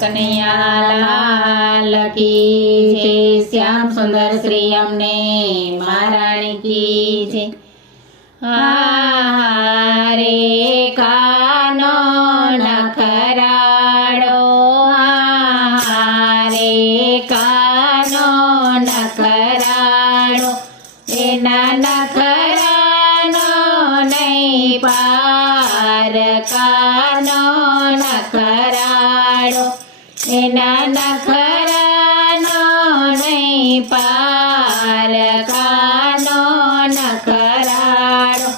કનૈયા લાલ કી જય, શ્યામ સુંદર શ્રી અમને મહારાણી કી જય। હારે કાનો નખરાળો, હારે કાનો નખરાળો, એના નખરાનો નહીં પાર, કાનો નખરાળો, એના નખરાનો નહીં પાર, કાનો નખરાળો।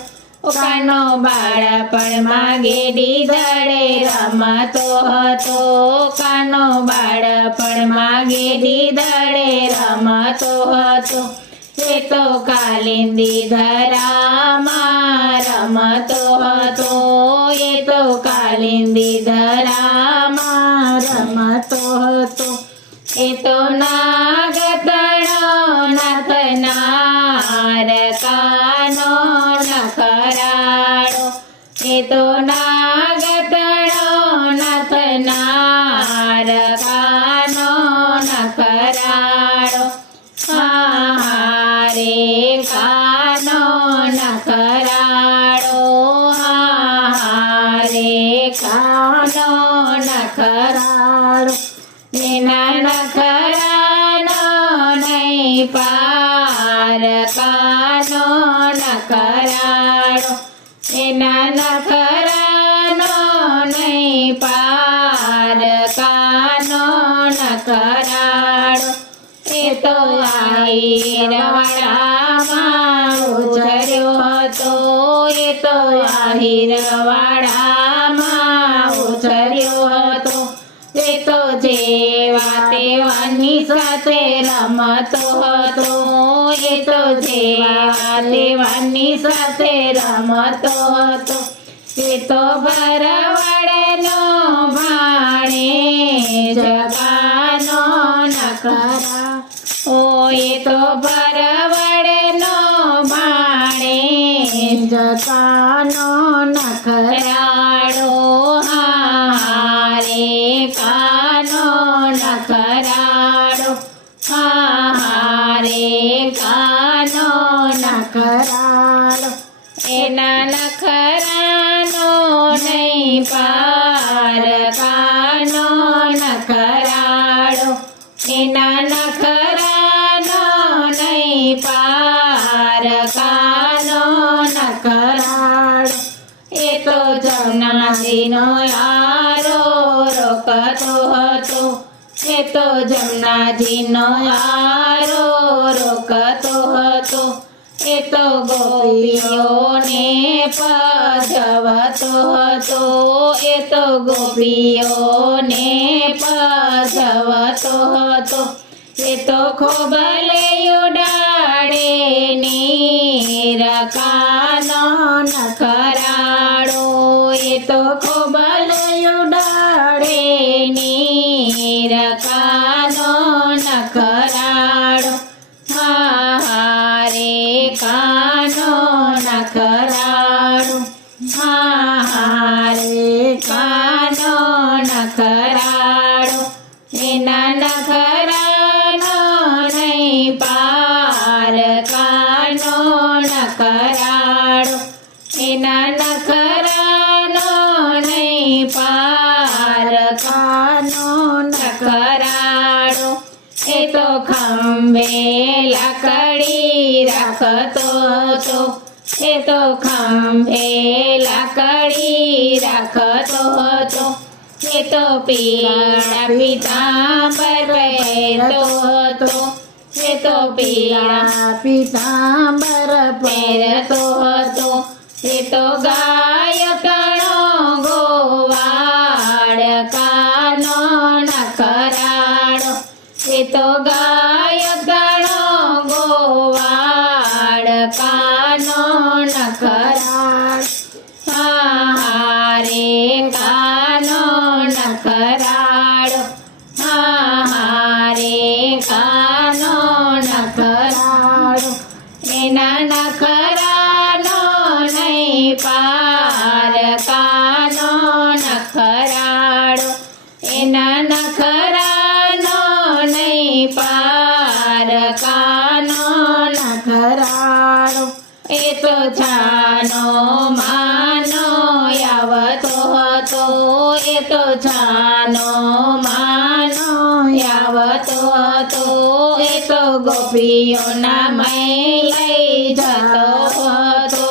કાનો બાળપણમાં ગેડી દડે રમતો હતો, કાનો બાળપણમાં ગેડી દડે રમતો હતો, એ તો કાલિંદી ધરામાં રમતો હતો, એ તો કાલિંદી ધરામાં રમતો હતો, એ તો નાગતણો નાથનાર, કાનો નખરાળો, એ તો નાગતણો નાથનાર, કાનો નખરાળો। હારે કાનો નખરાળો, હારે કાનો નખરાળો, એના નખરાનો નહીં પાર, કાનો નખરાળો, એના નખરાનો નહીં પાર, કાનો નખરાળો। એ તો આહીરવાડામાં ઉછર્યો હતો, એ તો આહીરવાડામાં ઉછર્યો હતો, એ તો જેવા તેવાની સાથે રમતો હતો, એ તો જેવા તેવાની સાથે રમતો હતો, એ તો ભરવાડનો ભાણેજ, કાનો નખરાળો, ઓ એ તો ભરવાડનો ભાણેજ, કાનો નખરાળો, હારે કાનો નખરાળો, હારે કાનો નખરાળો, એના નખરાનો નહીં પાર, કાનો નખરાળો, એના નખરાનો નહીં પાર, કાનો નખરાળો। એ તો જમનાજીનો યારો રોકતો હતો, એ તો જમનાજીનો યારો રોકતો હતો, એ તો ગોપીઓને પજવતો હતો, એ તો ગોપીઓને પજવતો હતો, એ તો ખોબલે ઉડાડે નીર, કાનો નખરાળો, એ તો ખોબલે ઉડાડે નીર, કાનો નખરાળો, હારે કાનો નખરાળો, હારે કાનો નખરાળો, એના નખરાનો નહીં પાર, કાનો નખરાળો, એના નખરાનો નહીં પાર, કાનો નખરાળો। એ તો ખંભે લાકડી રાખતો હતો, એ તો ખંભે લાકડી રાખતો હતો, એ તો પીળા પીતાંબર પહેરતો હતો, એ તો પીળા પીતાંબર પહેરતો હતો, એ તો ગાયકનો ગોવાળ, કાનો નખરાળો, એ તો ગાયકનો ગોવાળ, કાનો નખરાળો, હારે કાનો નખરાળો, હારે કાનો નખરાળો, એના નખરાનો નહીં પાર, કાનો નખરાળો, એના નખરાનો નહીં પાર કાનો નખરાળો એ તો છાનો માનો આવતો હતો એ તો છાનો માનો આવતો હતો એ તો ગોપીઓના મય લઈ જતો હતો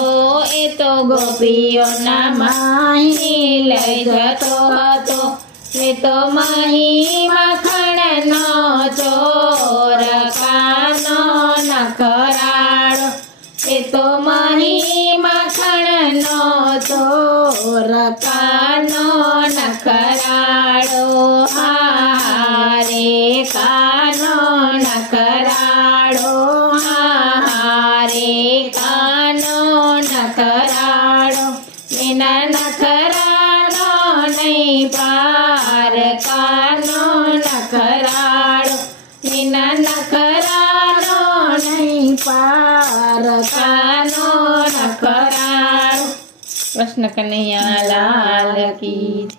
એ તો ગોપીઓના માહી લઈ જતો હતો એ તો મહી મખણનો ચોર કાનો નખરાળો એ તો મહી મખણનો ચોર કાનો નખરાળો હારે કાનો નખરાળો હારે કાનો નખરાળો એના નખરાળો નહીં પાર કાનો નખરાળો એના નખરાળો નહીં પાર કાનો નખરાળો. કૃષ્ણ કનૈયા લાલ કી